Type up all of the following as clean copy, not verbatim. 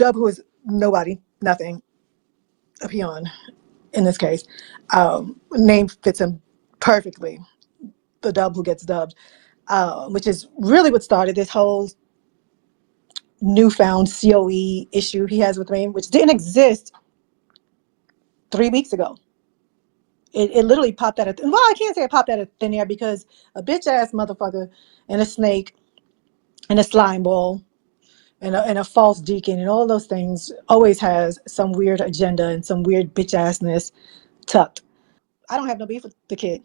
Dub, who is nobody, nothing, a peon in this case. Name fits him perfectly. The Dub who gets dubbed, which is really what started this whole newfound COE issue he has with me, which didn't exist 3 weeks ago. It literally popped out of, well, I can't say it popped out of thin air because a bitch ass motherfucker and a snake and a slime ball and a false deacon and all those things always has some weird agenda and some weird bitch assness tucked. I don't have no beef with the kid.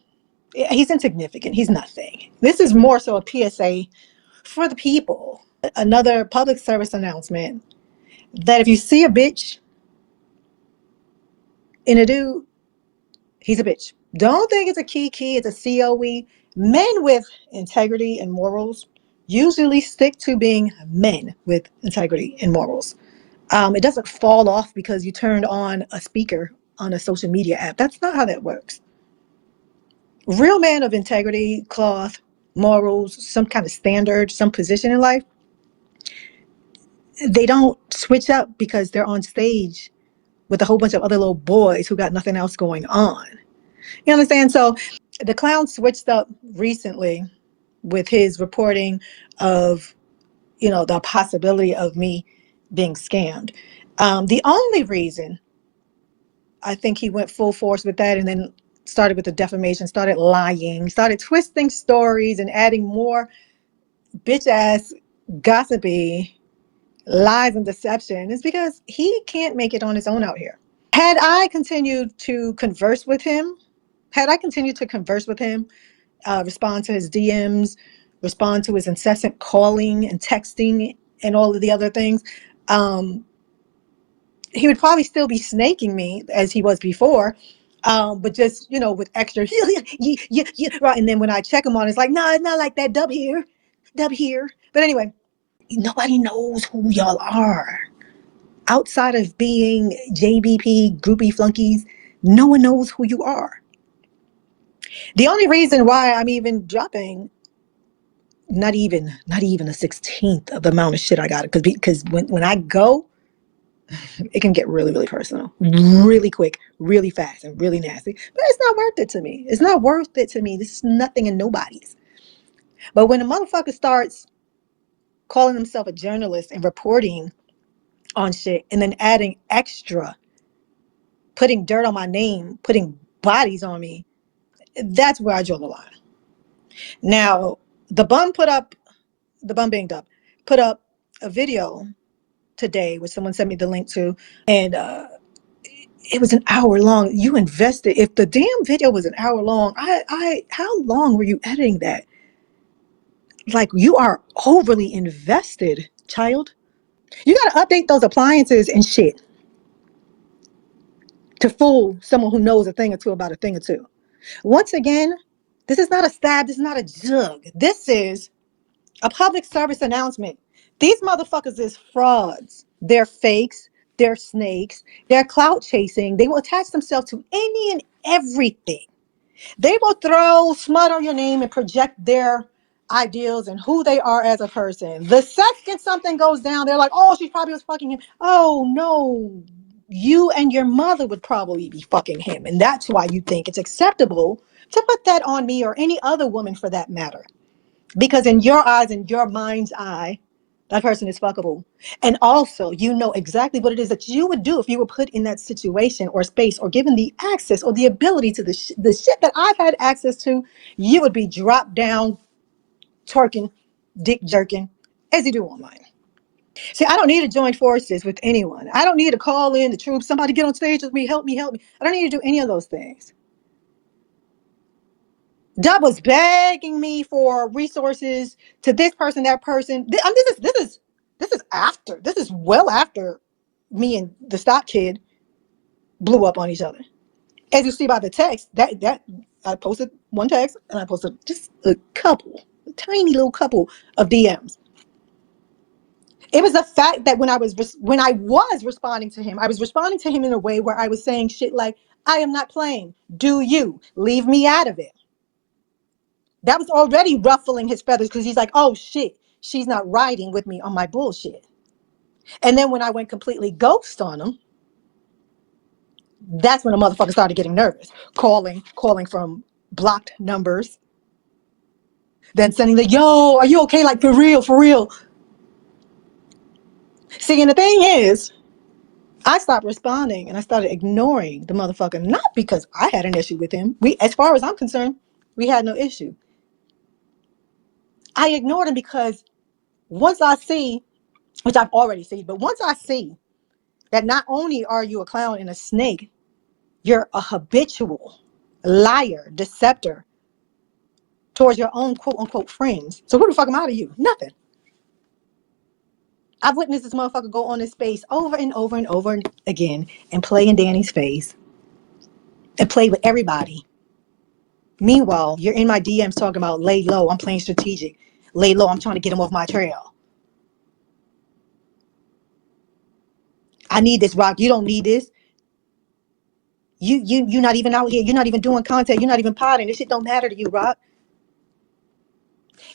He's insignificant. He's nothing. This is more so a PSA for the people. Another public service announcement that if you see a bitch in a dude, he's a bitch. Don't think it's a kiki, it's a COE. Men with integrity and morals usually stick to being men with integrity and morals. It doesn't fall off because you turned on a speaker on a social media app. That's not how that works. Real men of integrity, cloth, morals, some kind of standard, some position in life, they don't switch up because they're on stage with a whole bunch of other little boys who got nothing else going on. You understand? So the clown switched up recently with his reporting of, the possibility of me being scammed. The only reason I think he went full force with that and then started with the defamation, started lying, started twisting stories and adding more bitch ass gossipy lies and deception is because he can't make it on his own out here. Had I continued to converse with him, respond to his DMs, respond to his incessant calling and texting and all of the other things, he would probably still be snaking me as he was before, but just, with extra, right. And then when I check him on, it's like, no, it's not like that. Dub here. But anyway, nobody knows who y'all are. Outside of being JBP groupie flunkies, no one knows who you are. The only reason why I'm even dropping not even a 16th of the amount of shit I got, because when I go, it can get really, really personal, really quick, really fast, and really nasty. But it's not worth it to me. It's not worth it to me. This is nothing and nobody's. But when a motherfucker starts calling himself a journalist and reporting on shit and then adding extra, putting dirt on my name, putting bodies on me, that's where I draw the line. Now, the bum being Dub, put up a video today, which someone sent me the link to, and it was an hour long. You invested. If the damn video was an hour long, how long were you editing that? Like, you are overly invested, child. You got to update those appliances and shit to fool someone who knows a thing or two about a thing or two. Once again, this is not a stab. This is not a jug. This is a public service announcement. These motherfuckers is frauds. They're fakes. They're snakes. They're clout chasing. They will attach themselves to any and everything. They will throw smut on your name and project their ideals and who they are as a person. The second something goes down, they're like, oh, she probably was fucking him. Oh, no. You and your mother would probably be fucking him. And that's why you think it's acceptable to put that on me or any other woman for that matter. Because in your eyes, in your mind's eye, that person is fuckable. And also, you know exactly what it is that you would do if you were put in that situation or space or given the access or the ability to the shit that I've had access to. You would be dropped down, twerking, dick jerking, as you do online. See, I don't need to join forces with anyone. I don't need to call in the troops. Somebody get on stage with me. Help me. I don't need to do any of those things. Dub was begging me for resources to this person, that person. This is well after me and the stock kid blew up on each other. As you see by the text, that I posted one text and I posted just a tiny little couple of DMs. It was the fact that when I was responding to him, I was responding to him in a way where I was saying shit like, I am not playing. Do you leave me out of it? That was already ruffling his feathers because he's like, oh shit, she's not riding with me on my bullshit. And then when I went completely ghost on him, that's when the motherfucker started getting nervous, calling from blocked numbers, then sending the, yo, are you okay? Like, for real, for real. See, and the thing is, I stopped responding and I started ignoring the motherfucker, not because I had an issue with him. As far as I'm concerned, we had no issue. I ignored him because once I see, which I've already seen, but once I see that not only are you a clown and a snake, you're a habitual liar, deceptor towards your own quote unquote friends. So who the fuck am I to you? Nothing. I've witnessed this motherfucker go on his space over and over and over again and play in Danny's face and play with everybody. Meanwhile, you're in my DMs talking about lay low, I'm playing strategic. Lay low, I'm trying to get him off my trail. I need this, Rock. You don't need this. You're not even out here. You're not even doing content. You're not even potting. This shit don't matter to you, Rock.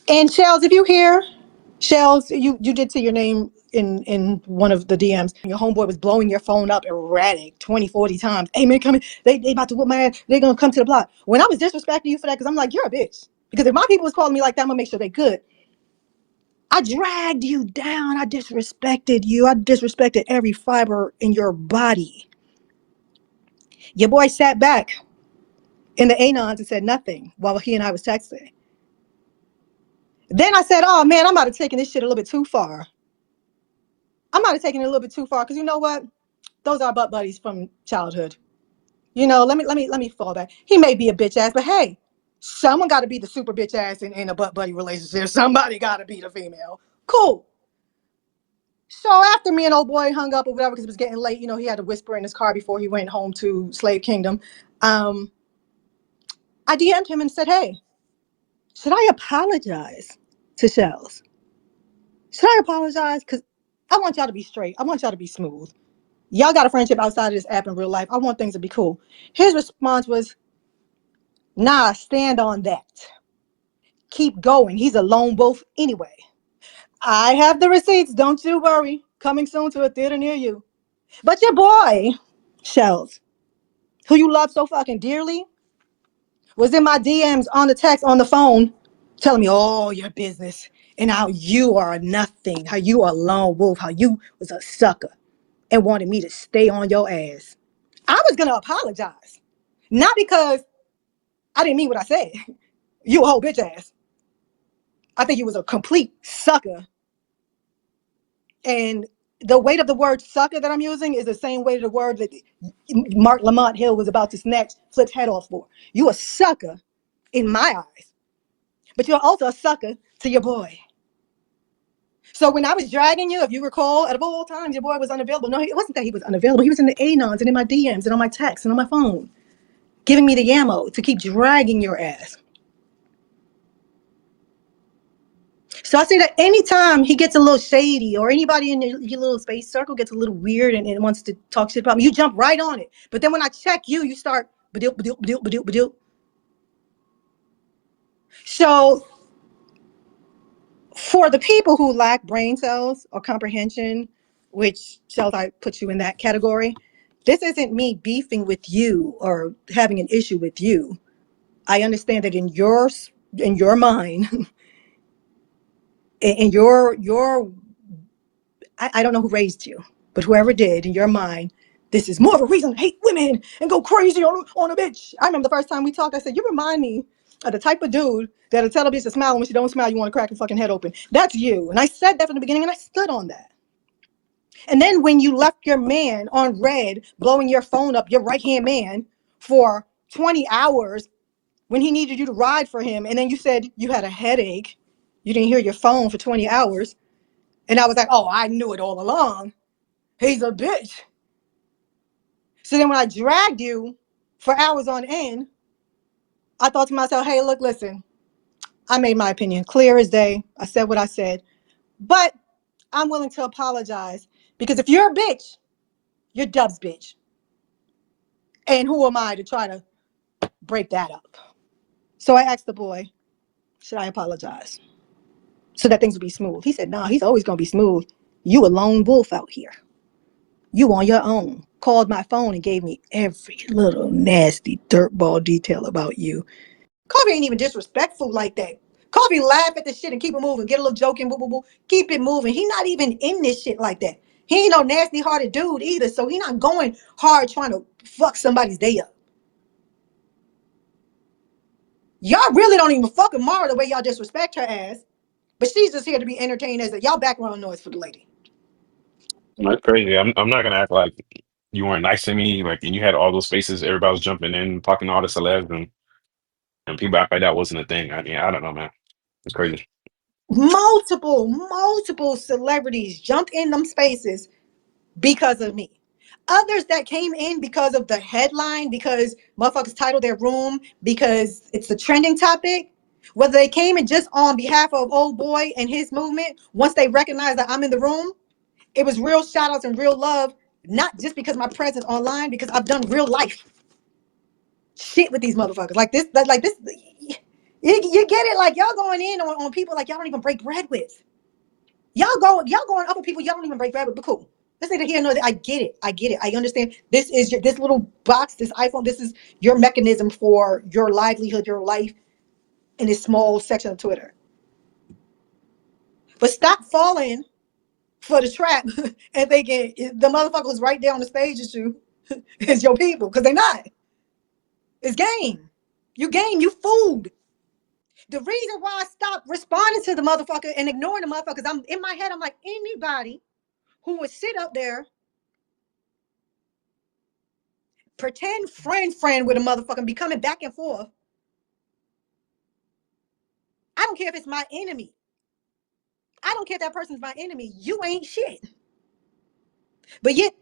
And Shells, if you hear, Shells, you did see your name in one of the DMs. Your homeboy was blowing your phone up erratic 20, 40 times. Hey man, come in. They about to whoop my ass. They're gonna come to the block. When I was disrespecting you for that, because I'm like, you're a bitch. Because if my people was calling me like that, I'm gonna make sure they good. I dragged you down. I disrespected you. I disrespected every fiber in your body. Your boy sat back in the Anons and said nothing while he and I was texting. Then I said, oh man, I might have taken this shit a little bit too far. I might have taken it a little bit too far because you know what? Those are butt buddies from childhood. You know, let me fall back. He may be a bitch ass, but hey, someone got to be the super bitch ass in a butt buddy relationship. Somebody got to be the female. Cool. So after me and old boy hung up or whatever, because it was getting late, you know, he had to whisper in his car before he went home to Slave Kingdom. I DM'd him and said, hey, should I apologize to Shells? Should I apologize? Because I want y'all to be straight. I want y'all to be smooth. Y'all got a friendship outside of this app in real life. I want things to be cool. His response was, nah, stand on that. Keep going. He's a lone wolf anyway. I have the receipts. Don't you worry. Coming soon to a theater near you. But your boy, Shells, who you love so fucking dearly, was in my DMs on the text, on the phone, telling me all your business and how you are nothing, how you are a lone wolf, how you was a sucker and wanted me to stay on your ass. I was gonna apologize. Not because I didn't mean what I said. You a whole bitch ass. I think you was a complete sucker. And the weight of the word sucker that I'm using is the same weight of the word that Mark Lamont Hill was about to snatch Flip's head off for. You a sucker in my eyes. But you're also a sucker to your boy. So when I was dragging you, if you recall, at all times your boy was unavailable. No, it wasn't that he was unavailable. He was in the Anons and in my DMs and on my texts and on my phone, giving me the ammo to keep dragging your ass. So I say that anytime he gets a little shady or anybody in your little space circle gets a little weird and wants to talk shit about me, you jump right on it. But then when I check you, you start ba-doop, ba-doop, ba-doop, ba-doop, ba-doop. So for the people who lack brain cells or comprehension, which shall I put you in that category, this isn't me beefing with you or having an issue with you. I understand that in your mind, in your I don't know who raised you, but whoever did, in your mind, this is more of a reason to hate women and go crazy on a bitch. I remember the first time we talked, I said, you remind me of the type of dude that'll tell a bitch to smile, and when she don't smile, you want to crack her fucking head open. That's you. And I said that from the beginning, and I stood on that. And then when you left your man on red, blowing your phone up, your right-hand man, for 20 hours when he needed you to ride for him, and then you said you had a headache, you didn't hear your phone for 20 hours, and I was like, oh, I knew it all along. He's a bitch. So then when I dragged you for hours on end, I thought to myself, hey, look, listen, I made my opinion clear as day. I said what I said, but I'm willing to apologize because if you're a bitch, you're Dub's bitch. And who am I to try to break that up? So I asked the boy, should I apologize so that things would be smooth? He said, nah, he's always going to be smooth. You a lone wolf out here. You on your own. Called my phone and gave me every little nasty dirtball detail about you. Coffee ain't even disrespectful like that. Coffee laugh at the shit and keep it moving. Get a little joking, boo, boo, boo. Keep it moving. He not even in this shit like that. He ain't no nasty hearted dude either. So he not going hard trying to fuck somebody's day up. Y'all really don't even fuck with Mara the way y'all disrespect her ass. But she's just here to be entertained as a y'all background noise for the lady. That's crazy. I'm not gonna act like you weren't nice to me, like, and you had all those spaces, everybody was jumping in, talking to all the celebs, and people act like that wasn't a thing. I mean, I don't know, man. It's crazy. Multiple celebrities jumped in them spaces because of me. Others that came in because of the headline, because motherfuckers titled their room, because it's a trending topic. Whether they came in just on behalf of old boy and his movement, once they recognized that I'm in the room, it was real shout outs and real love, not just because my presence online, because I've done real life shit with these motherfuckers. Like this, you get it? Like y'all going in on people like y'all don't even break bread with. Y'all going up with people y'all don't even break bread with, but cool. Let's say that here, no, I get it. I understand. This is this little box, this iPhone, this is your mechanism for your livelihood, your life in this small section of Twitter. But stop falling for the trap and thinking the motherfucker who's right there on the stage as you is your people, because they're not. It's game. You game, you food. The reason why I stopped responding to the motherfucker and ignoring the motherfuckers, I'm in my head, I'm like, anybody who would sit up there, pretend friend with a motherfucker and be coming back and forth. I don't care if it's my enemy. I don't care if that person's my enemy. You ain't shit. But yet,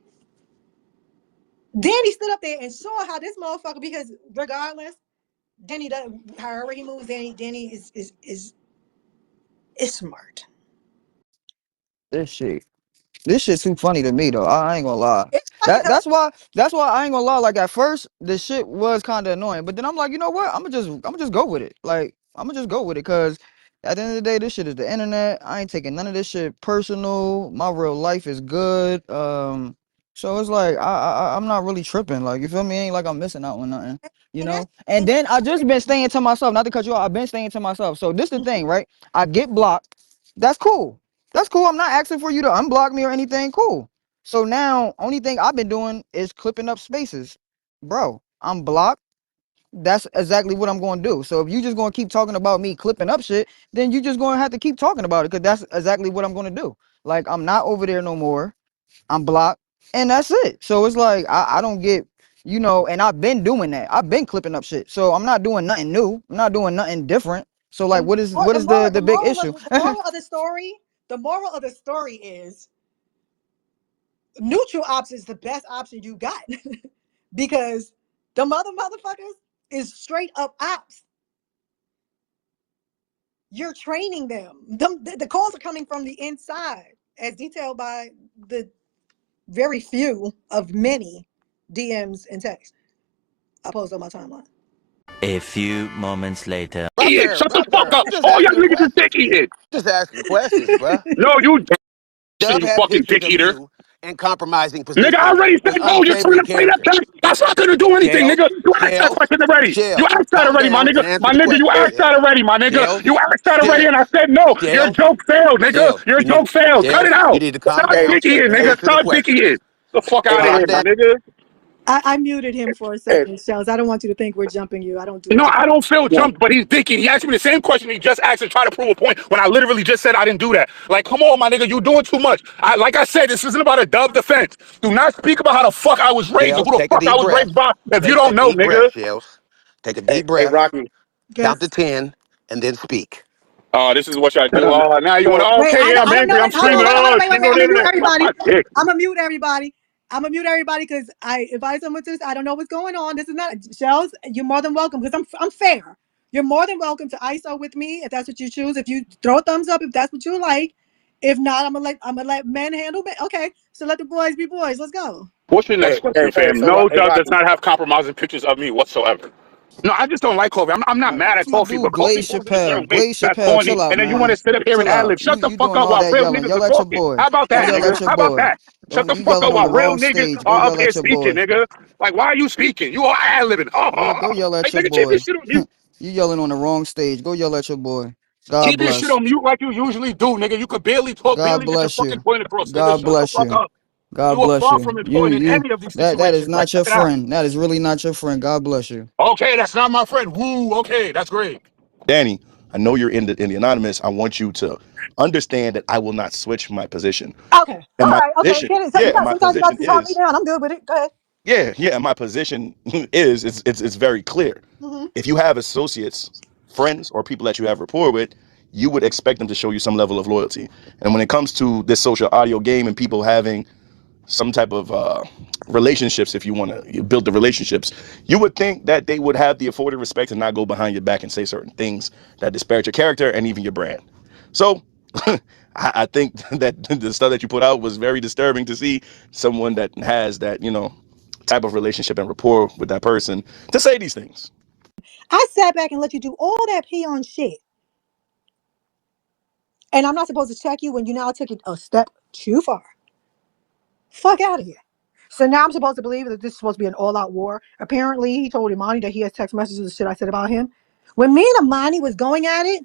Danny stood up there and saw how this motherfucker, because regardless, Danny does, however he moves, Danny is smart. This shit. This shit too funny to me though. I ain't gonna lie. It's funny That because that's why I ain't gonna lie. Like at first, the shit was kind of annoying, but then I'm like, you know what? I'm gonna just go with it. Like I'm gonna just go with it because at the end of the day, this shit is the internet. I ain't taking none of this shit personal. My real life is good. So it's like I'm not really tripping. Like you feel me? Ain't like I'm missing out on nothing. You and that's know. And and then I just been staying to myself. Not to cut you off. I've been staying to myself. So this the thing, right? I get blocked. That's cool. That's cool. I'm not asking for you to unblock me or anything. Cool. So now, only thing I've been doing is clipping up spaces. Bro, I'm blocked. That's exactly what I'm going to do. So if you just going to keep talking about me clipping up shit, then you just going to have to keep talking about it because that's exactly what I'm going to do. Like, I'm not over there no more. I'm blocked. And that's it. So it's like, I don't get, and I've been doing that. I've been clipping up shit. So I'm not doing nothing new. I'm not doing nothing different. So like, and what is the big issue? the moral of the story, is neutral ops is the best option you got. Because the motherfuckers is straight up ops. You're training them. The calls are coming from the inside, as detailed by the very few of many DMs and texts I post on my timeline. A few moments later. Black Idiot, Bear, shut the Black fuck Bear. up. I'm just All y'all asking niggas is questions. dick eating. Just asking questions, bruh. No, you Dub you has fucking pictures dick of eater. you in compromising Nigga, I positions already with said no. You're trying unsavory to play that characters. back. That's not gonna do anything, Shells, nigga. You asked that Shells, question already. You Shells. asked that Calm already, my down nigga. and answer My the nigga, you question, asked that Shells. already, my nigga. Shells, You asked that already, Shells, and I said no. Your Shells, joke failed, nigga. Shells. Your joke failed. Cut it Shells, you out. need to calm Stop down dick eating, and nigga. answer the Stop dick question. eating. Get the fuck Hey, out of Black here, my Dad. nigga. I muted him for a Hey, second, Shells. I don't want you to think we're jumping you. I don't do no, that. I don't feel jumped, but he's dicky. He asked me the same question he just asked to try to prove a point when I literally just said I didn't do that. Like, come on, my nigga, you doing too much. Like I said, this isn't about a dub defense. Do not speak about how the fuck I was raised or Shells, who the take a fuck I deep was breath. raised by if you Take a don't know, deep breath, nigga. Shells. Take a Hey, deep hey, breath. Rocky. Count to Guess. 10 and then speak. This is what y'all do. Now you want to, Wait, okay, yeah, I'm I don't angry. know I'm it. Hold on, screaming, hold on, wait, screaming I'm on the gonna mute internet. Suck everybody. my dick. I'm gonna mute everybody. I'm gonna mute everybody because I invited someone to this. I don't know what's going on. This is not Shells. You're more than welcome because I'm fair. You're more than welcome to ISO with me if that's what you choose. If you throw a thumbs up, if that's what you like. If not, I'm gonna let men handle men. Okay, so let the boys be boys. Let's go. What's your next question, fam? No, Dub does not have compromising pictures of me whatsoever. No, I just don't like coffee. I'm not mad at That's my coffee, dude, but coffee Glaze serves in a certain Chappelle. way Glaze that's Chappelle, corny. chill out, And then you want man. to sit up here and Chill ad out. lib. Shut the You fuck doing up all while that real yelling. niggas Yell are at your talking. boy. How about Go that, yell nigga? at your How about boy. that? Shut Don't the you fuck yelling up on while the real wrong niggas stage. Go are up yell here at your speaking, boy. nigga. Like, why are you speaking? You all ad libbing. Oh, Yeah, go yell at like, your nigga, keep this boy. shit on mute. You yelling on the wrong stage. Go yell at your boy. God Keep this shit bless. on mute like you usually do, nigga. You could barely talk, God barely get your bless fucking you. point across, nigga. God Shut the bless fuck you. up. God You are bless far you. from important in any of these That is situations. Like, not your cut it out. friend. That is really not your friend. God bless you. Okay, that's not my friend. Woo, okay, that's great. Danny, I know you're in the anonymous. I want you to understand that I will not switch my position. Okay. And All my right. Okay. position, Get it. So, yeah, my sometimes you got position to talk me is, down. I'm good with it. Go ahead. my position is it's very clear. Hmm. If you have associates, friends, or people that you have rapport with, you would expect them to show you some level of loyalty. And when it comes to this social audio game and people having some type of relationships, if you want to build the relationships, you would think that they would have the afforded respect and not go behind your back and say certain things that disparage your character and even your brand. So I think that the stuff that you put out was very disturbing to see someone that has that, type of relationship and rapport with that person to say these things. I sat back and let you do all that peon shit. And I'm not supposed to check you when you now took it a step too far. Fuck out of here. So now I'm supposed to believe that this is supposed to be an all-out war. Apparently, he told Imani that he has text messages and shit I said about him. When me and Imani was going at it,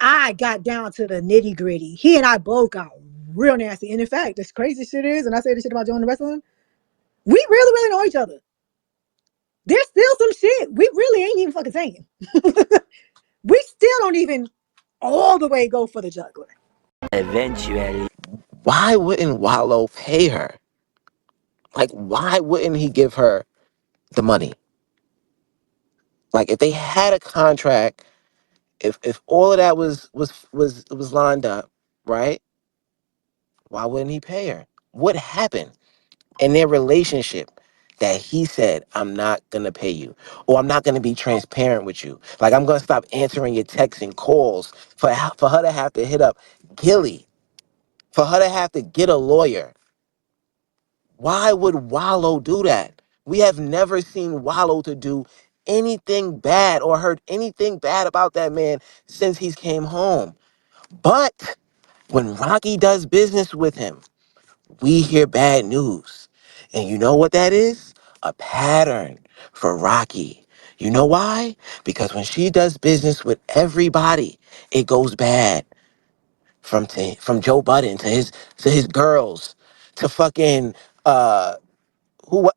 I got down to the nitty-gritty. He and I both got real nasty. And in fact, this crazy shit is, and I say this shit about Joe and the rest of them, we really, really know each other. There's still some shit we really ain't even fucking saying. We still don't even all the way go for the juggler. Eventually. Why wouldn't Wallow pay her? Like, why wouldn't he give her the money? Like, if they had a contract, if all of that was lined up, right? Why wouldn't he pay her? What happened in their relationship that he said, I'm not gonna pay you, or I'm not gonna be transparent with you? Like, I'm gonna stop answering your texts and calls for her to have to hit up Gilly, for her to have to get a lawyer. Why would Wallow do that? We have never seen Wallow to do anything bad or heard anything bad about that man since he's came home. But when Raqi does business with him, we hear bad news. And you know what that is? A pattern for Raqi. You know why? Because when she does business with everybody, it goes bad. From Joe Budden to his girls to fucking who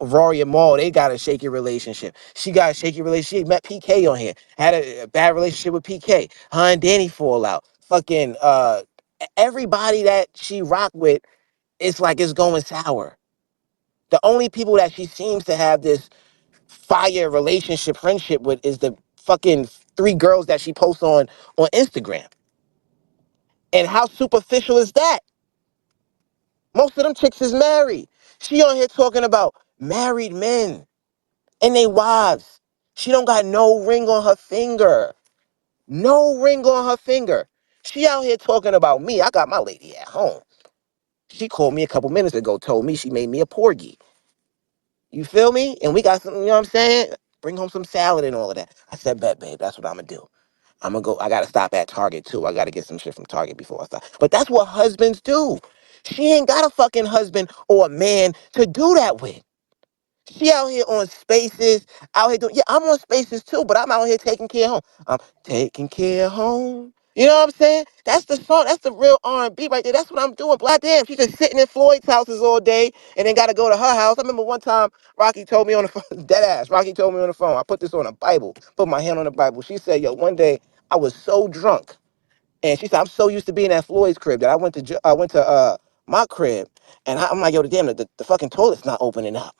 Rory and Maul, they got a shaky relationship. She got a shaky relationship. She met PK on here. Had a bad relationship with PK. Her and Danny fall out. Fucking everybody that she rock with, it's like it's going sour. The only people that she seems to have this fire relationship, friendship with is the fucking three girls that she posts on Instagram. And how superficial is that? Most of them chicks is married. She on here talking about married men and they wives. She don't got no ring on her finger. No ring on her finger. She out here talking about me. I got my lady at home. She called me a couple minutes ago, told me she made me a porgy. You feel me? And we got some, you know what I'm saying? Bring home some salad and all of that. I said, bet, babe, that's what I'm gonna do. I'm gonna go, I gotta stop at Target too. I gotta get some shit from Target before I stop. But that's what husbands do. She ain't got a fucking husband or a man to do that with. She out here on spaces, out here doing, yeah, I'm on spaces too, but I'm out here taking care of home. I'm taking care of home. You know what I'm saying? That's the song. That's the real R&B right there. That's what I'm doing. Black damn, she's just sitting in Floyd's houses all day and then got to go to her house. I remember one time Raqi told me on the phone, dead ass. Raqi told me on the phone. I put this on a Bible, put my hand on the Bible. She said, yo, one day I was so drunk, and she said, I'm so used to being at Floyd's crib that I went to my crib, and I'm like, yo, damn, the fucking toilet's not opening up.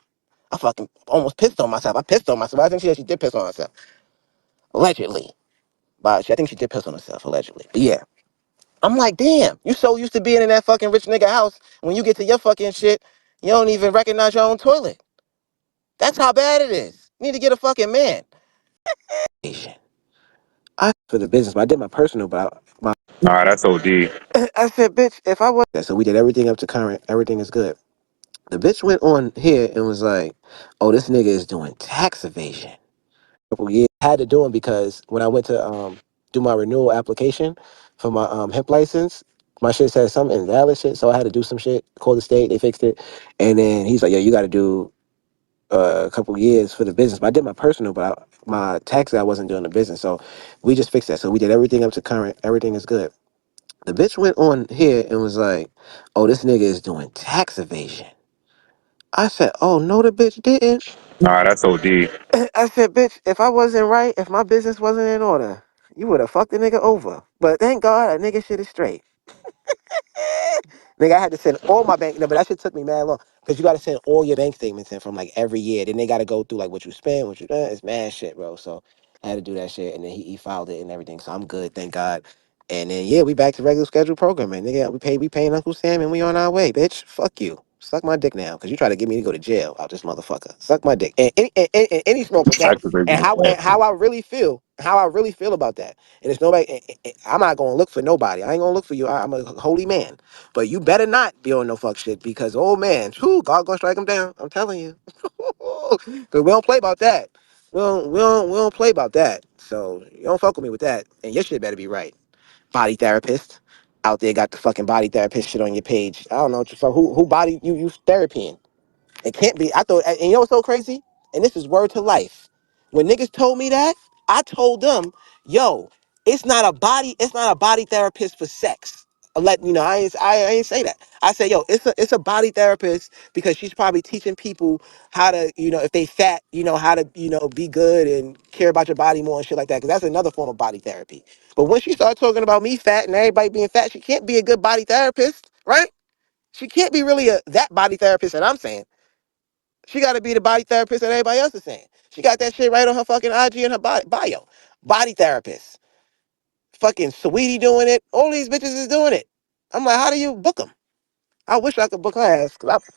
I fucking almost pissed on myself. I pissed on myself. I think she did piss on herself. Allegedly. But I think she did piss on herself, allegedly. But yeah. I'm like, damn, you so used to being in that fucking rich nigga house. When you get to your fucking shit, you don't even recognize your own toilet. That's how bad it is. You need to get a fucking man. I for the business, but I did my personal, but Nah, that's OD. I said, bitch, if I was. So we did everything up to current. Everything is good. The bitch went on here and was like, "Oh, this nigga is doing tax evasion." A couple years I had to do them because when I went to do my renewal application for my hemp license, my shit said some invalid shit, so I had to do some shit. Called the state, they fixed it, and then he's like, "Yo, you got to do a couple years for the business." But I did my personal, but my tax I wasn't doing the business, so we just fixed that. So we did everything up to current. Everything is good. The bitch went on here and was like, "Oh, this nigga is doing tax evasion." I said, "Oh no, the bitch didn't." Nah, that's OD. I said, "Bitch, if I wasn't right, if my business wasn't in order, you would have fucked the nigga over." But thank God, a nigga shit is straight. Nigga, I had to send all my bank. No, but that shit took me mad long because you got to send all your bank statements in from like every year. Then they got to go through like what you spend, what you done. It's mad shit, bro. So I had to do that shit, and then he filed it and everything. So I'm good, thank God. And then yeah, we back to regular schedule programming. Nigga, we paying Uncle Sam, and we on our way, bitch. Fuck you. Suck my dick now, cause you try to get me to go to jail out this motherfucker. Suck my dick. And any smoke with that. Tax evasion And is how nasty. I really feel about that. And it's nobody. I'm not gonna look for nobody. I ain't gonna look for you. I'm a holy man. But you better not be on no fuck shit because oh man, whew, God gonna strike him down. I'm telling you. Cause we don't play about that. We don't play about that. So you don't fuck with me with that. And your shit better be right. Body therapist out there got the fucking body therapist shit on your page. I don't know what you fuck who body you therapying. It can't be. I thought, and you know what's so crazy? And this is word to life. When niggas told me that, I told them, yo, it's not a body therapist for sex. I ain't say that. I said, yo, it's a body therapist because she's probably teaching people how to, if they fat, how to, be good and care about your body more and shit like that. Because that's another form of body therapy. But when she started talking about me fat and everybody being fat, she can't be a good body therapist, right? She can't be really that body therapist that I'm saying. She got to be the body therapist that everybody else is saying. She got that shit right on her fucking IG and her bio. Body therapist. Fucking Sweetie doing it. All these bitches is doing it. I'm like, how do you book them? I wish I could book her ass because I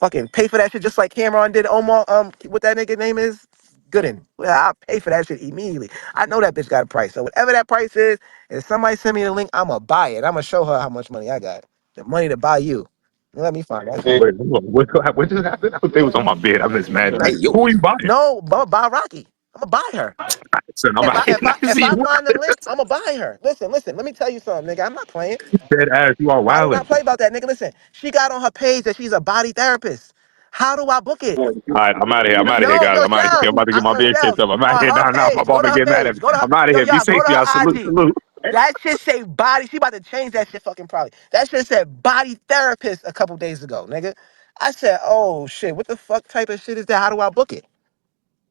fucking pay for that shit just like Cameron did Omar, what that nigga name is? Gooden. Well, I'll pay for that shit immediately. I know that bitch got a price. So whatever that price is, if somebody send me the link, I'm going to buy it. I'm going to show her how much money I got. The money to buy you. Let me find that shit. Wait, what just happened? They was on my bed. I missed mad. Hey, you. Who are you buying? No, buy Raqi. I'm gonna buy her. I said, I'm If I out here if I not to if see I you. find the link, I'm gonna buy her. Listen. Let me tell you something, nigga. I'm not playing. Dead ass. You are I do wilding. not play about that, nigga. Listen, she got on her page that she's a body therapist. How do I book it? All right, I'm out of here. I'm out of here, Yo, guys. I'm out of here. Shells. I'm about to get my bed Shells. kicked up. I'm out of On here. her Nah, nah. My page. Go boss to gonna her get mad at page. me. Go to her. I'm out of Yo, here. Be y'all. Go safe, to y'all. her Salute, IG. salute. That shit say body. She about to change that shit fucking probably. That shit said body therapist a couple days ago, nigga. I said, oh shit, what the fuck type of shit is that? How do I book it?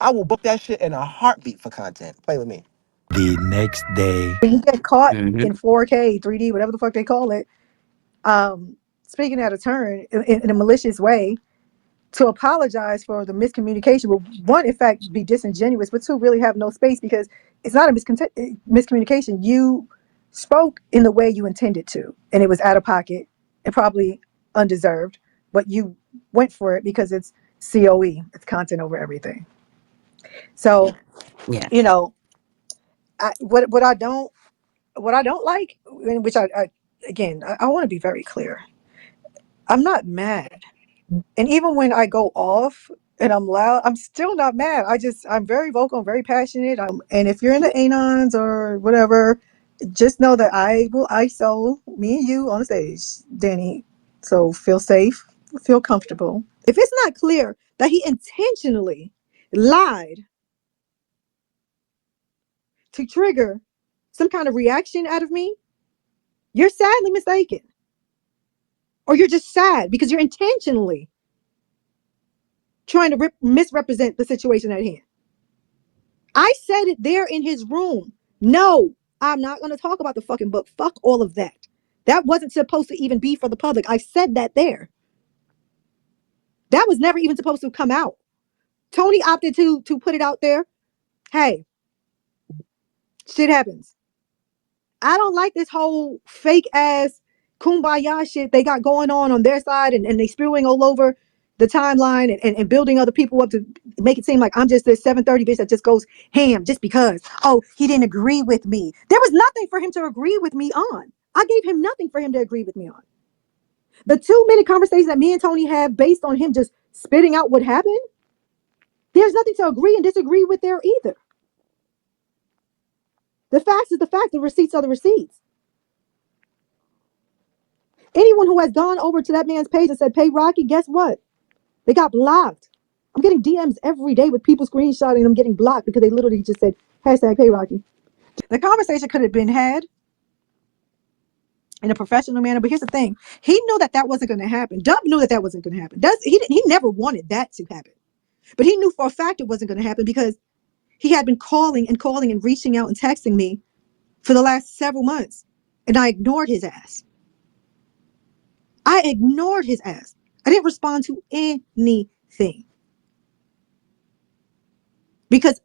I will book that shit in a heartbeat for content. Play with me. The next day. When you get caught Mm-hmm. in 4K, 3D, whatever the fuck they call it, speaking out of turn in a malicious way, to apologize for the miscommunication will, one, in fact, be disingenuous, but two, really have no space because it's not a miscommunication. You spoke in the way you intended to, and it was out of pocket and probably undeserved, but you went for it because it's COE, it's content over everything. So, Yeah. you know, what I don't like, and which I again, I want to be very clear. I'm not mad. And even when I go off and I'm loud, I'm still not mad. I'm very vocal, I'm very passionate. And if you're in the Anons or whatever, just know that I will ISO me and you on the stage, Danny. So feel safe, feel comfortable. If it's not clear that he intentionally lied to trigger some kind of reaction out of me, you're sadly mistaken. Or you're just sad because you're intentionally trying to misrepresent the situation at hand. I said it there in his room. No, I'm not going to talk about the fucking book. Fuck all of that. That wasn't supposed to even be for the public. I said that there. That was never even supposed to come out. Tony opted to put it out there. Hey, shit happens. I don't like this whole fake ass kumbaya shit they got going on their side and they spewing all over the timeline and building other people up to make it seem like I'm just this 730 bitch that just goes ham just because, oh, he didn't agree with me. There was nothing for him to agree with me on. I gave him nothing for him to agree with me on. The 2-minute conversation that me and Tony have based on him just spitting out what happened, there's nothing to agree and disagree with there either. The facts is the fact. The receipts are the receipts. Anyone who has gone over to that man's page and said, pay Raqi, guess what? They got blocked. I'm getting DMs every day with people screenshotting them getting blocked because they literally just said, hashtag pay Raqi. The conversation could have been had in a professional manner, but here's the thing. He knew that that wasn't going to happen. Dub knew that that wasn't going to happen. He never wanted that to happen. But he knew for a fact it wasn't going to happen because he had been calling and reaching out and texting me for the last several months. And I ignored his ass. I ignored his ass. I didn't respond to anything. Because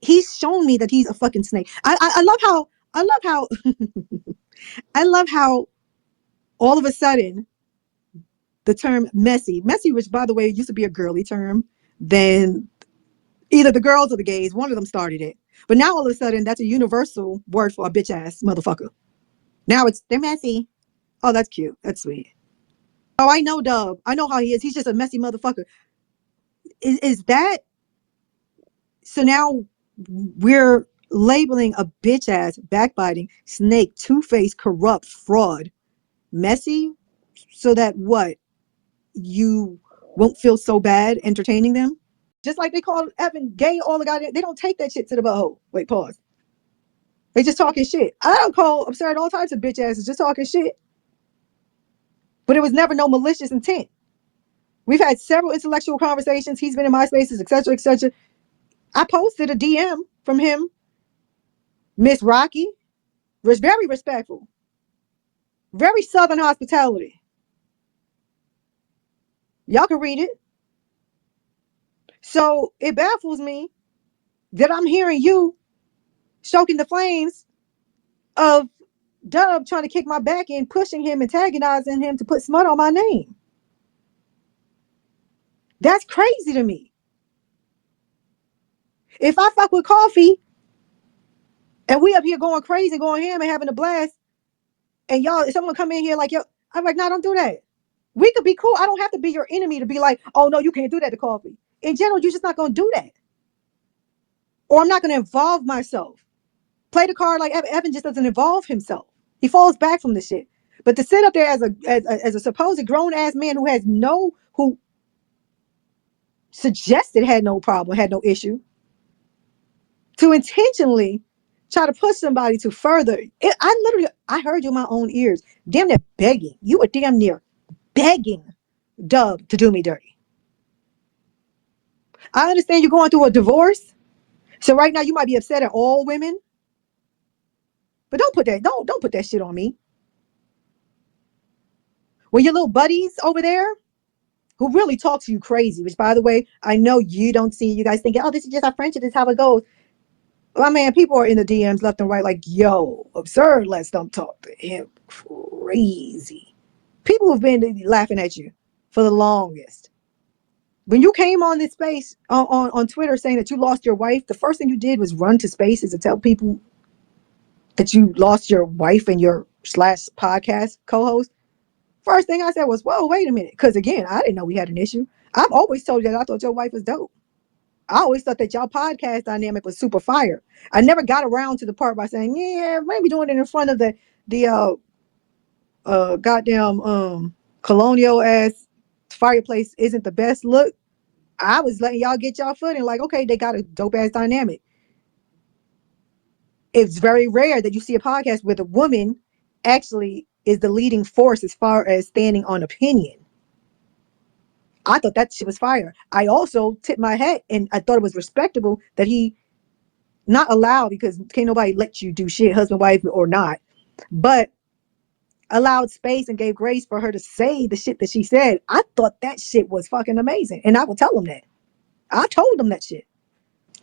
he's shown me that he's a fucking snake. I love how I love how all of a sudden the term messy, which by the way used to be a girly term, then either the girls or the gays, one of them started it. But now all of a sudden that's a universal word for a bitch ass motherfucker. Now they're messy. Oh, that's cute. That's sweet. Oh, I know Dub. I know how he is. He's just a messy motherfucker. Is that so? Now we're labeling a bitch ass, backbiting, snake, two-faced, corrupt, fraud, messy, so that what? You won't feel so bad entertaining them? Just like they call Evan gay all the goddamn, they don't take that shit to the butthole. Wait, pause. They just talking shit. I don't call absurd all types of bitch asses just talking shit. But it was never no malicious intent. We've had several intellectual conversations. He's been in my spaces, etc., etc. I posted a DM from him. Miss Raqi was very respectful. Very Southern hospitality. Y'all can read it. So it baffles me that I'm hearing you stoking the flames of Dub trying to kick my back in, pushing him, antagonizing him to put smut on my name. That's crazy to me. If I fuck with Coffee and we up here going crazy, going ham and having a blast, and y'all, if someone come in here like, yo, I'm like, nah, don't do that. We could be cool. I don't have to be your enemy to be like, oh no, you can't do that to Coffee. In general, you're just not gonna do that. Or I'm not gonna involve myself. Play the card like Evan just doesn't involve himself. He falls back from the shit. But to sit up there as a supposed grown ass man who suggested had no problem, had no issue, to intentionally try to push somebody to further. I heard you in my own ears, damn near begging. You were damn near begging Dub to do me dirty. I understand you're going through a divorce, so right now you might be upset at all women, but don't put that shit on me. When your little buddies over there who really talk to you crazy, which by the way, I know you don't see, you guys thinking, oh, this is just our friendship, this is how it goes. Well, man, people are in the DMs left and right like, yo, absurd, let's don't talk to him. Crazy. People have been laughing at you for the longest. When you came on this space on Twitter saying that you lost your wife, the first thing you did was run to spaces to tell people that you lost your wife and your / podcast co-host. First thing I said was, whoa, wait a minute. Because again, I didn't know we had an issue. I've always told you that I thought your wife was dope. I always thought that y'all podcast dynamic was super fire. I never got around to the part by saying, yeah, maybe doing it in front of the goddamn colonial ass fireplace isn't the best look. I was letting y'all get y'all footing like, okay, they got a dope ass dynamic. It's very rare that you see a podcast where the woman actually is the leading force as far as standing on opinion. I thought that shit was fire. I also tipped my hat and I thought it was respectable that he not allowed, because can't nobody let you do shit, husband, wife, or not, but allowed space and gave grace for her to say the shit that she said. I thought that shit was fucking amazing. And I will tell him that. I told him that shit.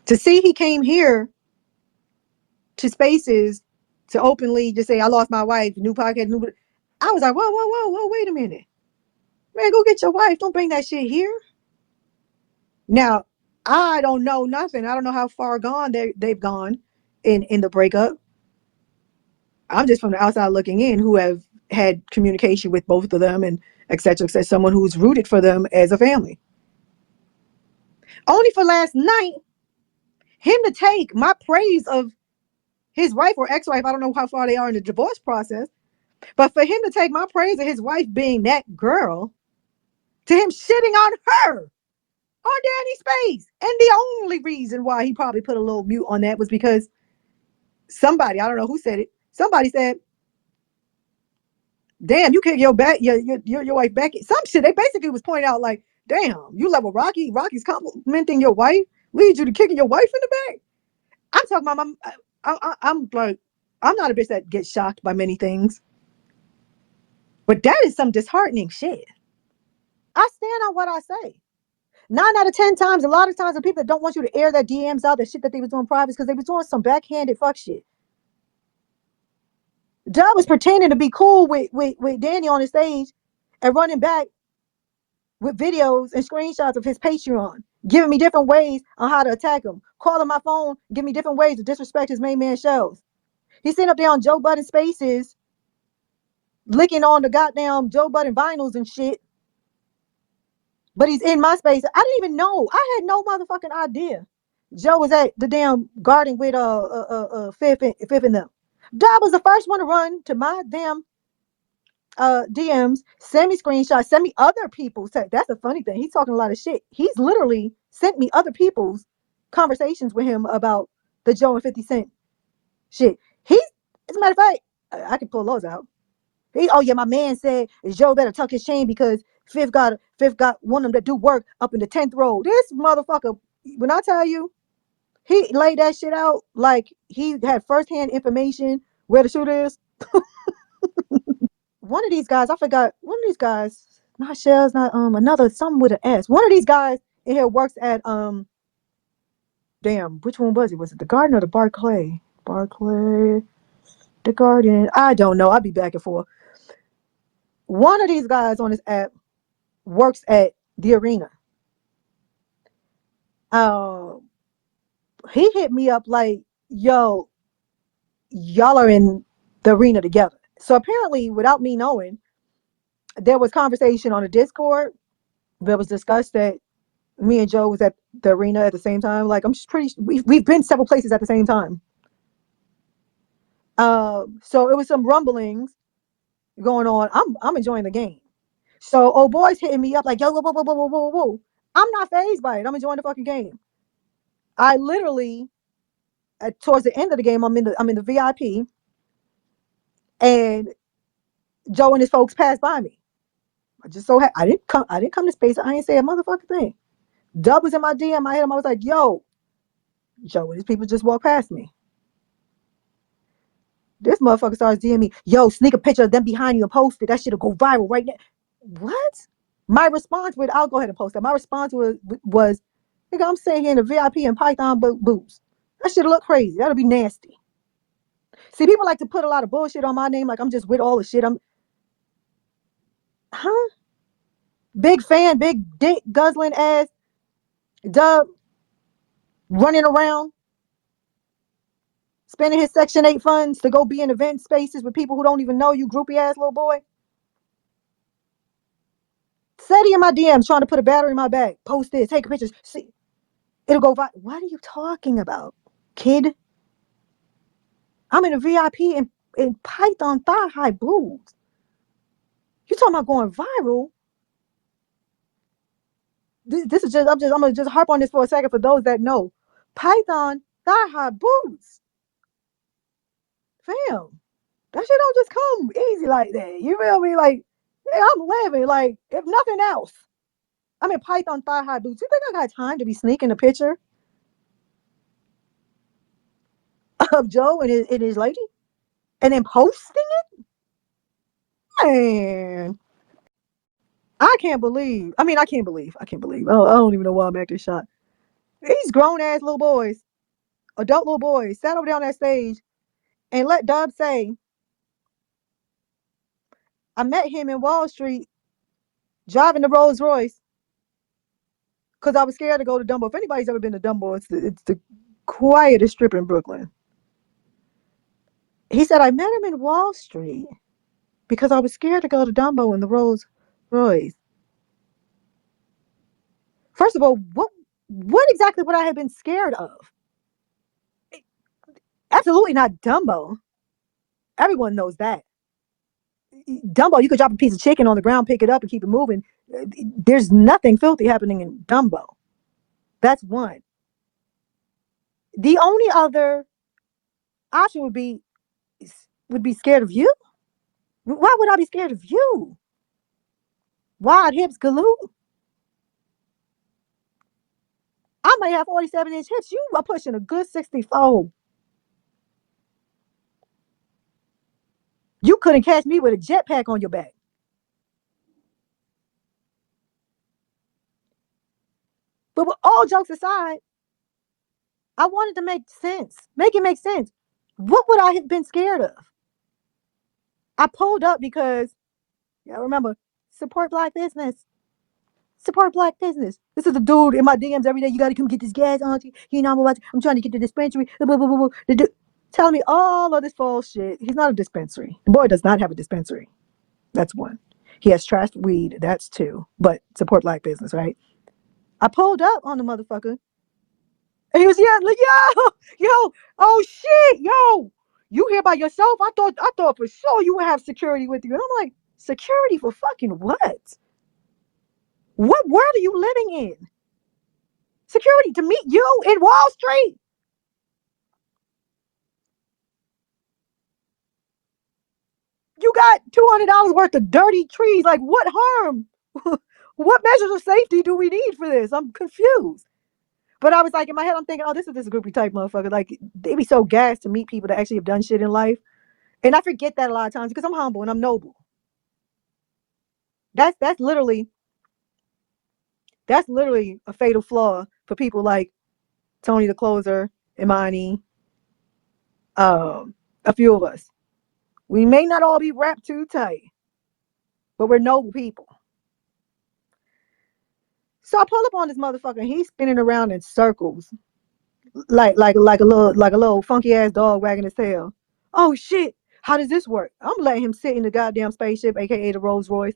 To see he came here to spaces to openly just say, I lost my wife, new podcast, new. I was like, whoa, wait a minute. Man, go get your wife. Don't bring that shit here. Now, I don't know nothing. I don't know how far gone they've gone in the breakup. I'm just from the outside looking in, who have had communication with both of them and et cetera, et cetera, someone who's rooted for them as a family. Only for last night, him to take my praise of his wife or ex-wife, I don't know how far they are in the divorce process, but for him to take my praise of his wife being that girl to him shitting on her on Danny's face. And the only reason why he probably put a little mute on that was because somebody, I don't know who said it, somebody said, damn, you kick your wife back. Some shit. They basically was pointing out like, damn, you level Raqi. Rocky's complimenting your wife, leads you to kicking your wife in the back. I'm talking about I'm like, I'm not a bitch that gets shocked by many things, but that is some disheartening shit. I stand on what I say. 9 out of 10 times, a lot of times, the people that don't want you to air their DMs out, the shit that they was doing private, because they was doing some backhanded fuck shit. Dub was pretending to be cool with Danny on the stage and running back with videos and screenshots of his Patreon, giving me different ways on how to attack him, calling my phone, giving me different ways to disrespect his main man shows. He's sitting up there on Joe Budden Spaces, licking on the goddamn Joe Budden vinyls and shit. But he's in my space. I didn't even know. I had no motherfucking idea. Joe was at the damn garden with Fifth and them. Dub was the first one to run to my damn DMs, send me screenshots, send me other people's. That's a funny thing. He's talking a lot of shit. He's literally sent me other people's conversations with him about the Joe and 50 Cent shit. He's, as a matter of fact, I can pull those out. Oh yeah, my man said Joe better tuck his chain because Fifth got one of them that do work up in the 10th row. This motherfucker, when I tell you, he laid that shit out like he had firsthand information where the shooter is. One of these guys, I forgot, one of these guys, not Shells, not another, something with an S. One of these guys in here works at damn, which one was it? Was it the Garden or the Barclay? Barclay, the Garden. I don't know. I'll be back and forth. One of these guys on this app works at the arena. He hit me up like, yo, y'all are in the arena together. So apparently, without me knowing, there was conversation on the Discord that was discussed that me and Joe was at the arena at the same time. Like, I'm just pretty, we've been several places at the same time. So it was some rumblings going on. I'm enjoying the game. So old boy's hitting me up like, yo, whoa, whoa, whoa, whoa, whoa, whoa. I'm not fazed by it. I'm enjoying the fucking game. I literally, towards the end of the game, I'm in the VIP, and Joe and his folks passed by me. I didn't come to space. I ain't say a motherfucking thing. Dub was in my DM. I hit him. I was like, yo, Joe and his people just walked past me. This motherfucker starts DMing me, yo, sneak a picture of them behind you and post it. That shit'll go viral right now. What? My response I'll go ahead and post that. My response was nigga, I'm sitting here in the VIP and Python boots. That shit'll look crazy. That'll be nasty. See, people like to put a lot of bullshit on my name, like I'm just with all the shit. Big fan, big dick guzzling ass Dub running around, spending his Section 8 funds to go be in event spaces with people who don't even know you, groupie ass little boy. Sadie in my DMs trying to put a battery in my back. Post this, take pictures. See, it'll go viral. What are you talking about, kid? I'm in a VIP in Python thigh-high boots. You talking about going viral? This is I'm gonna just harp on this for a second for those that know. Python thigh-high boots. Fam, that shit don't just come easy like that. You feel me? Like, hey, I'm living. Like, if nothing else, I'm in Python thigh-high boots. You think I got time to be sneaking a picture of Joe and his lady and then posting it? Man, I can't believe. I can't believe. I don't even know why I'm acting shocked. These grown ass little boys, adult little boys, sat over there on that stage and let Dub say, I met him in Wall Street driving the Rolls Royce because I was scared to go to Dumbo. If anybody's ever been to Dumbo, it's the quietest strip in Brooklyn. He said, I met him in Wall Street because I was scared to go to Dumbo in the Rolls Royce. First of all, what exactly would I have been scared of? Absolutely not Dumbo. Everyone knows that. Dumbo, you could drop a piece of chicken on the ground, pick it up, and keep it moving. There's nothing filthy happening in Dumbo. That's one. The only other option would be scared of you. Why would I be scared of you? Wide hips galoo. I might have 47-inch hips. You are pushing a good 64. You couldn't catch me with a jetpack on your back. But with all jokes aside, I wanted to make sense. Make it make sense. What would I have been scared of? I pulled up because, yeah, remember, support black business. Support black business. This is a dude in my DMs every day. You got to come get this gas, auntie. You know, I'm trying to get to the dispensary. The dude telling me all of this false shit. He's not a dispensary. The boy does not have a dispensary. That's one. He has trashed weed. That's two. But support black business, right? I pulled up on the motherfucker. And he was like, yo, oh shit, yo, you here by yourself? I thought for sure you would have security with you. And I'm like, security for fucking what? What world are you living in? Security to meet you in Wall Street? You got $200 worth of dirty trees. Like, what harm? What measures of safety do we need for this? I'm confused. But I was like, in my head, I'm thinking, oh, this is this groupie type motherfucker. Like, they be so gassed to meet people that actually have done shit in life. And I forget that a lot of times because I'm humble and I'm noble. That's literally a fatal flaw for people like Tony the Closer, Imani, a few of us. We may not all be wrapped too tight, but we're noble people. So I pull up on this motherfucker and he's spinning around in circles, like a little funky ass dog wagging his tail. Oh shit! How does this work? I'm letting him sit in the goddamn spaceship, aka the Rolls Royce,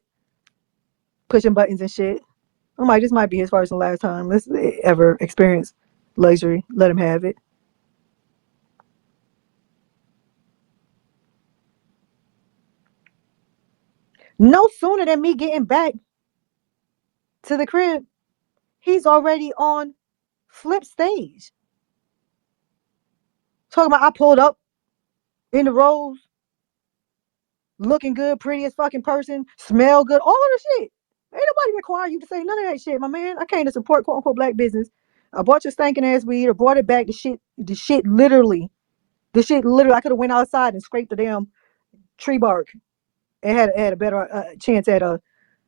pushing buttons and shit. I'm like, this might be his first and last time let's ever experience luxury. Let him have it. No sooner than me getting back to the crib, he's already on flip stage. Talking about I pulled up in the Rolls, looking good, pretty as fucking person, smell good, all of the shit. Ain't nobody require you to say none of that shit, my man. I came to support quote unquote black business. I bought your stinking ass weed or brought it back. The shit literally, I could have went outside and scraped the damn tree bark and had a better chance at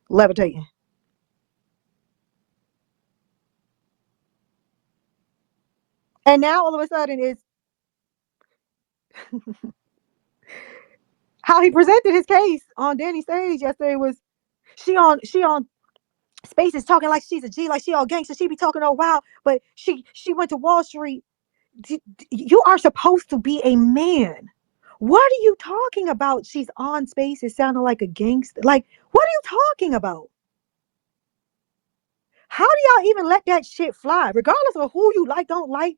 levitating. And now all of a sudden it's how he presented his case on Danny's stage yesterday was she on Spaces talking like she's a G, like she all gangster. She be talking all wild, but she went to Wall Street. You are supposed to be a man. What are you talking about? She's on Spaces sounding like a gangster. Like, what are you talking about? How do y'all even let that shit fly? Regardless of who you like, don't like,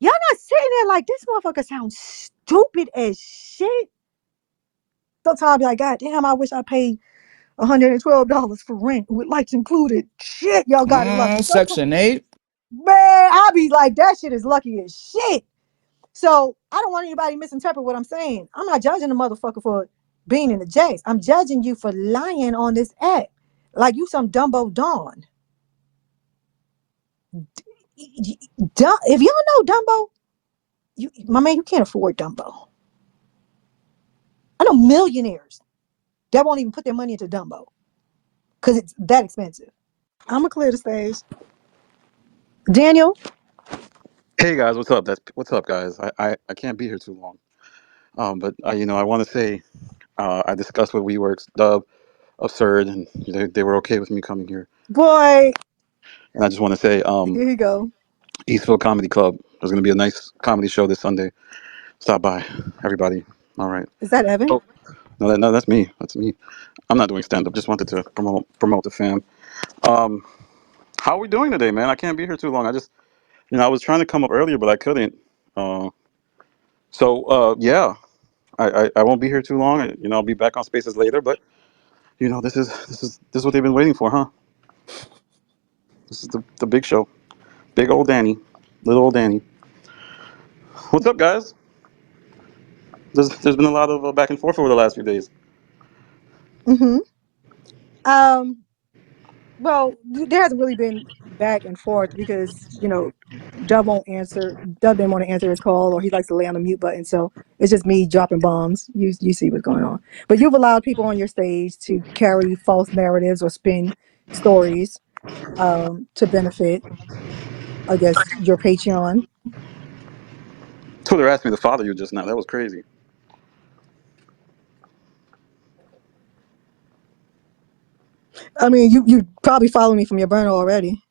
y'all not sitting there like this motherfucker sounds stupid as shit. Sometimes I be like, God damn, I wish I paid $112 for rent with lights included. Shit, y'all got it lucky. Section 8. Man, I be like, that shit is lucky as shit. So I don't want anybody to misinterpret what I'm saying. I'm not judging the motherfucker for being in the J's. I'm judging you for lying on this app. Like you some Dumbo Dawn. If y'all know Dumbo, my man, you can't afford Dumbo. I know millionaires that won't even put their money into Dumbo because it's that expensive. I'm gonna clear the stage. Daniel. Hey guys, what's up? What's up, guys. I can't be here too long. But I want to say, I discussed with WeWorks, Dub, Absurd, and they were okay with me coming here. Boy. And I just want to say, Here you go. Eastville Comedy Club. There's gonna be a nice comedy show this Sunday. Stop by, everybody. All right. Is that Evan? Oh, No, that's me. That's me. I'm not doing stand up. Just wanted to promote the fam. Um, how are we doing today, man? I can't be here too long. I just, I was trying to come up earlier, but I couldn't. Uh, yeah, I won't be here too long. I'll be back on Spaces later. But this is what they've been waiting for, huh? This is the big show. Big old Danny, little old Danny. What's up, guys? There's been a lot of back and forth over the last few days. Mm-hmm. Um, well, there hasn't really been back and forth because, Dub won't answer. Dub didn't want to answer his call, or he likes to lay on the mute button. So it's just me dropping bombs. You see what's going on. But you've allowed people on your stage to carry false narratives or spin stories to benefit, I guess, your Patreon. Twitter asked me to follow you just now. That was crazy. I mean, you probably follow me from your burner already.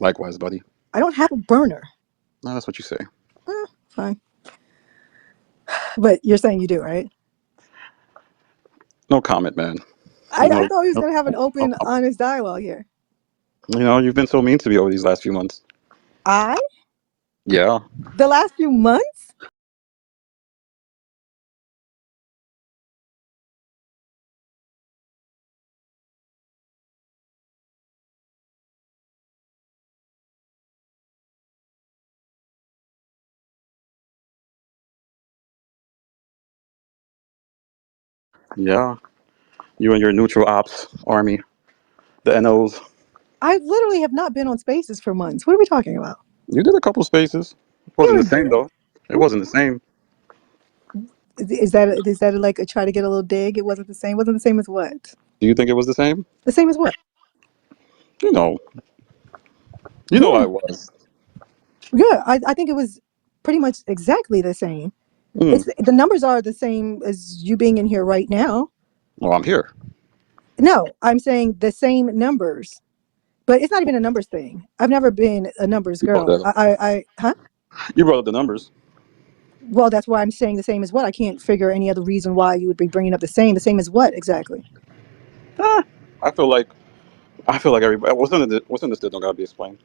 Likewise, buddy. I don't have a burner. No, that's what you say. Fine. But you're saying you do, right? No comment, man. I You know, thought we was no, going to have an no open, comment. honest dialogue here. You've been so mean to me over these last few months. I? Yeah. The last few months? Yeah. You and your neutral ops army, the NOs. I literally have not been on Spaces for months. What are we talking about? You did a couple spaces. It Yeah, wasn't the same though. It wasn't the same. is that like a try to get a little dig? It wasn't the same. Wasn't the same as what? Do you think it was the same? The same as what? You know. You know Yeah, I was. yeah. I think it was pretty much exactly the same. Hmm. The numbers are the same as you being in here right now. Well, I'm here. No, I'm saying the same numbers, but it's not even a numbers thing. I've never been a numbers You brought girl. that up. Huh? You brought up the numbers. Well, that's why I'm saying the same as what. I can't figure any other reason why you would be bringing up the same. The same as what exactly? Ah, I feel like everybody what's understood don't gotta be explained.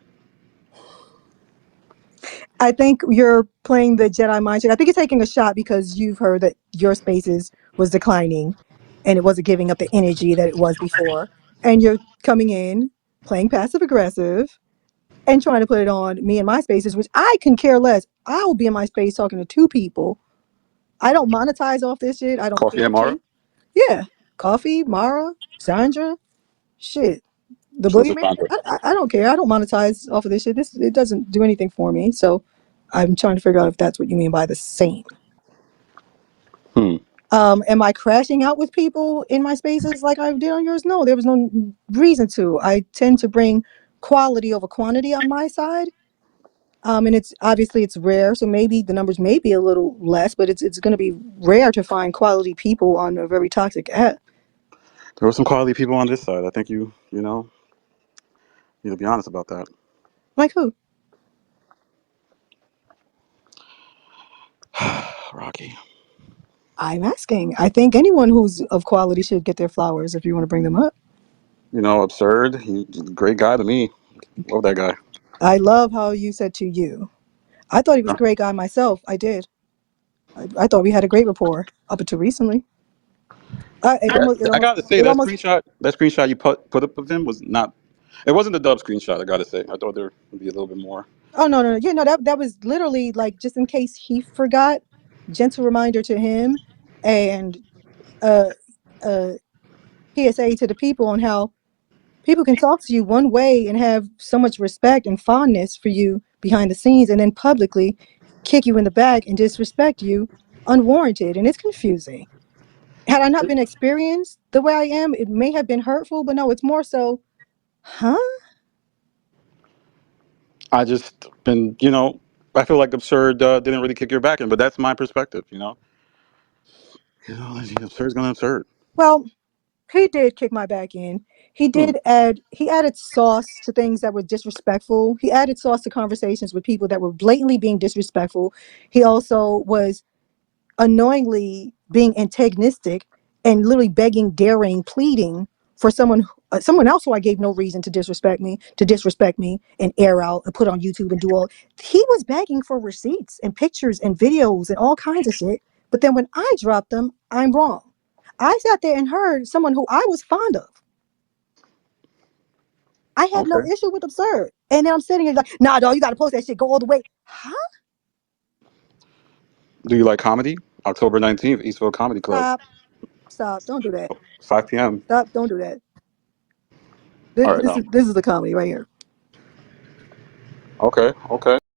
I think you're playing the Jedi mind trick. I think you're taking a shot because you've heard that your spaces was declining and it wasn't giving up the energy that it was before. And you're coming in, playing passive aggressive, and trying to put it on me and my spaces, which I can care less. I'll be in my space talking to two people. I don't monetize off this shit. I don't Coffee care and Mara? to. Yeah. Coffee, Mara, Sandra, shit. The Shout out to boogeyman. Sandra. I don't care. I don't monetize off of this shit. It doesn't do anything for me. So I'm trying to figure out if that's what you mean by the same. Hmm. Am I crashing out with people in my spaces like I did on yours? No, there was no reason to. I tend to bring quality over quantity on my side. And it's obviously it's rare, so maybe the numbers may be a little less, but it's going to be rare to find quality people on a very toxic app. There were some quality people on this side. I think need to be honest about that. Like who? Raqi. I'm asking. I think anyone who's of quality should get their flowers if you want to bring them up. Absurd. He's a great guy to me. Love that guy. I love how you said to you. I thought he was a great guy myself. I did. I thought we had a great rapport up until recently. It almost, it I almost, gotta say it that almost. screenshot you put up of him was not. It wasn't the dub screenshot. I gotta say. I thought there would be a little bit more. Oh no, no, no. Yeah, no. That was literally like just in case he forgot. Gentle reminder to him, and uh, uh, PSA to the people on how people can talk to you one way and have so much respect and fondness for you behind the scenes, and then publicly kick you in the back and disrespect you unwarranted, and it's confusing. Had I not been experienced the way I am, it may have been hurtful, but no, it's more so, huh? I just been, I feel like Absurd didn't really kick your back in, but that's my perspective. Absurd's gonna absurd. Well, he did kick my back in. Hmm. He added sauce to things that were disrespectful. He added sauce to conversations with people that were blatantly being disrespectful. He also was annoyingly being antagonistic and literally begging, daring, pleading for someone else who I gave no reason to disrespect me and air out and put on YouTube and do all. He was begging for receipts and pictures and videos and all kinds of shit. But then when I dropped them, I'm wrong. I sat there and heard someone who I was fond of. I had no Okay. issue with absurd. And then I'm sitting here like, nah, dog, you got to post that shit. Go all the way. Huh? Do you like comedy? October 19th, Eastville Comedy Club, Stop. Stop. Don't do that. 5 p.m. Stop. Don't do that. All This, right, this now. is this is the comedy right here. Okay, okay.